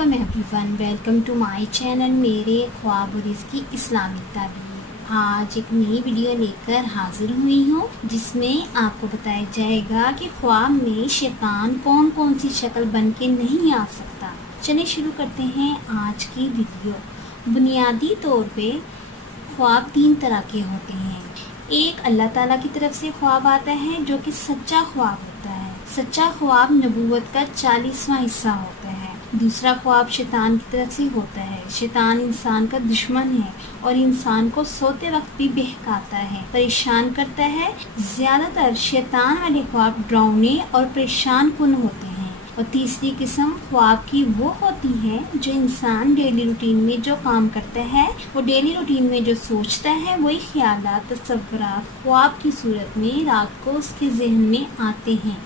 Welcome everyone, welcome to my channel मेरे ख्वाब और इसकी इस्लामिक ताबीर। आज एक नई वीडियो लेकर हाजिर हुई हूँ जिसमें आपको बताया जाएगा कि ख्वाब में शैतान कौन कौन सी शक्ल बन के नहीं आ सकता। चलिए शुरू करते हैं आज की वीडियो। बुनियादी तौर पे ख्वाब 3 तरह के होते हैं। एक अल्लाह ताला की तरफ से ख्वाब आता है जो कि सच्चा ख्वाब होता है। सच्चा ख्वाब नबूवत का 40वां हिस्सा होता है। दूसरा ख्वाब शैतान की तरफ से होता है। शैतान इंसान का दुश्मन है और इंसान को सोते वक्त भी बहकाता है, परेशान करता है। ज्यादातर शैतान वाले ख्वाब डरावने और परेशान कुन होते हैं। और तीसरी किस्म ख्वाब की वो होती है जो इंसान डेली रूटीन में जो काम करता है, वो डेली रूटीन में जो सोचता है, वही ख्यालात तसव्वुरात ख्वाब की सूरत में रात को उसके जहन में आते हैं।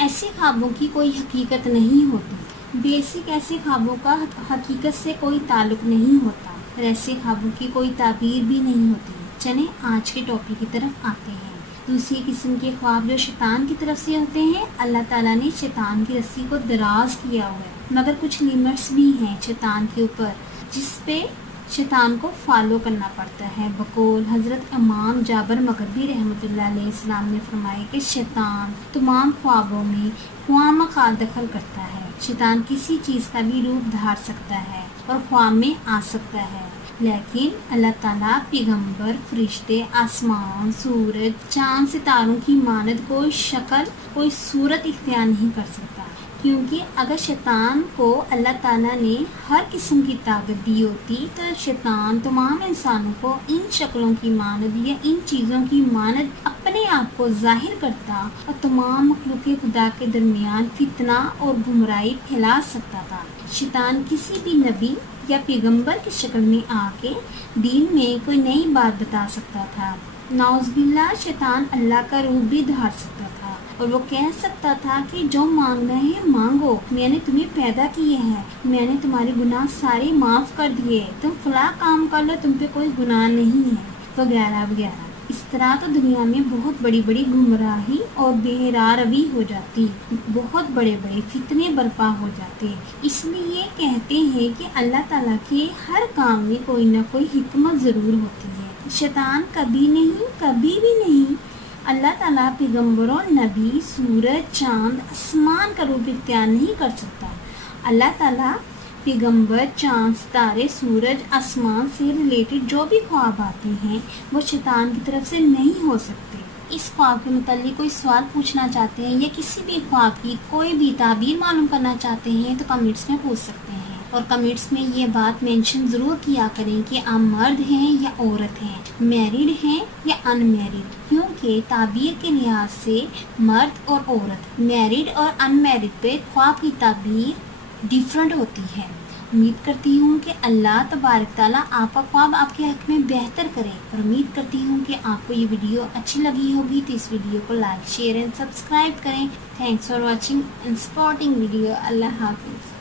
ऐसे ख्वाबों की कोई हकीकत नहीं होती। बेसिक ऐसे ख्वाबों का हकीकत से कोई ताल्लुक नहीं होता और ऐसे ख्वाबों की कोई ताबीर भी नहीं होती। चलें आज के टॉपिक की तरफ आते हैं। दूसरी किस्म के ख्वाब जो शैतान की तरफ से होते हैं, अल्लाह ताला ने शैतान की रस्सी को दराज किया हुआ है, मगर कुछ लिमिट्स भी हैं शैतान के ऊपर जिस पे शैतान को फॉलो करना पड़ता है। बकौल हजरत इमाम जाबर मगरिबी रहमतुल्लाह अलैहि सलाम ने फरमाया कि शैतान तमाम ख्वाबों में ख्वामखा दखल करता है। शैतान किसी चीज़ का भी रूप धार सकता है और ख्वाब में आ सकता है, लेकिन अल्लाह ताला पैगंबर, फरिश्ते, आसमान, सूरज, चांद, सितारों की मानद कोई शक्ल, कोई सूरत इख्तियार नहीं कर सकता। क्योंकि अगर शैतान को अल्लाह ताला ने हर किस्म की ताकत दी होती तो शैतान तमाम इंसानों को इन शक्लों की मानद या इन चीज़ों की मानद अपने आप को जाहिर करता और तमाम मखलूक खुदा के दरमियान फितना और गुमराही फैला सकता था। शैतान किसी भी नबी या पैगंबर की शक्ल में आके दीन में कोई नई बात बता सकता था। नाउज़ुबिल्लाह शैतान अल्लाह का रूप भी धार सकता था और वो कह सकता था कि जो मांगना है मांगो, मैंने तुम्हें पैदा किया है, मैंने तुम्हारे गुनाह सारे माफ़ कर दिए, तुम फला काम कर लो, तुम पे कोई गुनाह नहीं है, वगैरह वगैरह। इस तरह तो दुनिया में बहुत बड़ी बड़ी गुमराही और बेहरारवी हो जाती, बहुत बड़े बड़े फितने बर्पा हो जाते। इसलिए कहते हैं कि अल्लाह ताला के हर काम में कोई ना कोई हिकमत ज़रूर होती है। शैतान कभी नहीं, कभी भी नहीं अल्लाह ताला पैगंबरों, नबी, सूरज, चांद, आसमान का रूप इख्तियार नहीं कर सकता। अल्लाह ताला पैगंबर, चांद, सितारे, सूरज, आसमान से रिलेटेड जो भी ख्वाब आते हैं वो शैतान की तरफ से नहीं हो सकते। इस ख्वाब के मुताल्लिक कोई सवाल पूछना चाहते हैं या किसी भी ख्वाब की कोई भी ताबीर मालूम करना चाहते हैं तो कमेंट्स में पूछ सकते हैं। और कमेंट्स में ये बात मेंशन ज़रूर किया करें कि आप मर्द हैं या औरत हैं, मैरिड हैं या अनमैरिड, क्योंकि ताबीर के लिहाज से मर्द और औरत, मैरिड और अनमैरिड पे ख्वाब की ताबीर डिफरेंट होती है। उम्मीद करती हूँ कि अल्लाह तबारक ताला आपका ख्वाब आपके हक में बेहतर करे और उम्मीद करती हूँ कि आपको ये वीडियो अच्छी लगी होगी। तो इस वीडियो को लाइक, शेयर एंड सब्सक्राइब करें। Thanks for watching and supporting video. अल्लाह हाफिज़।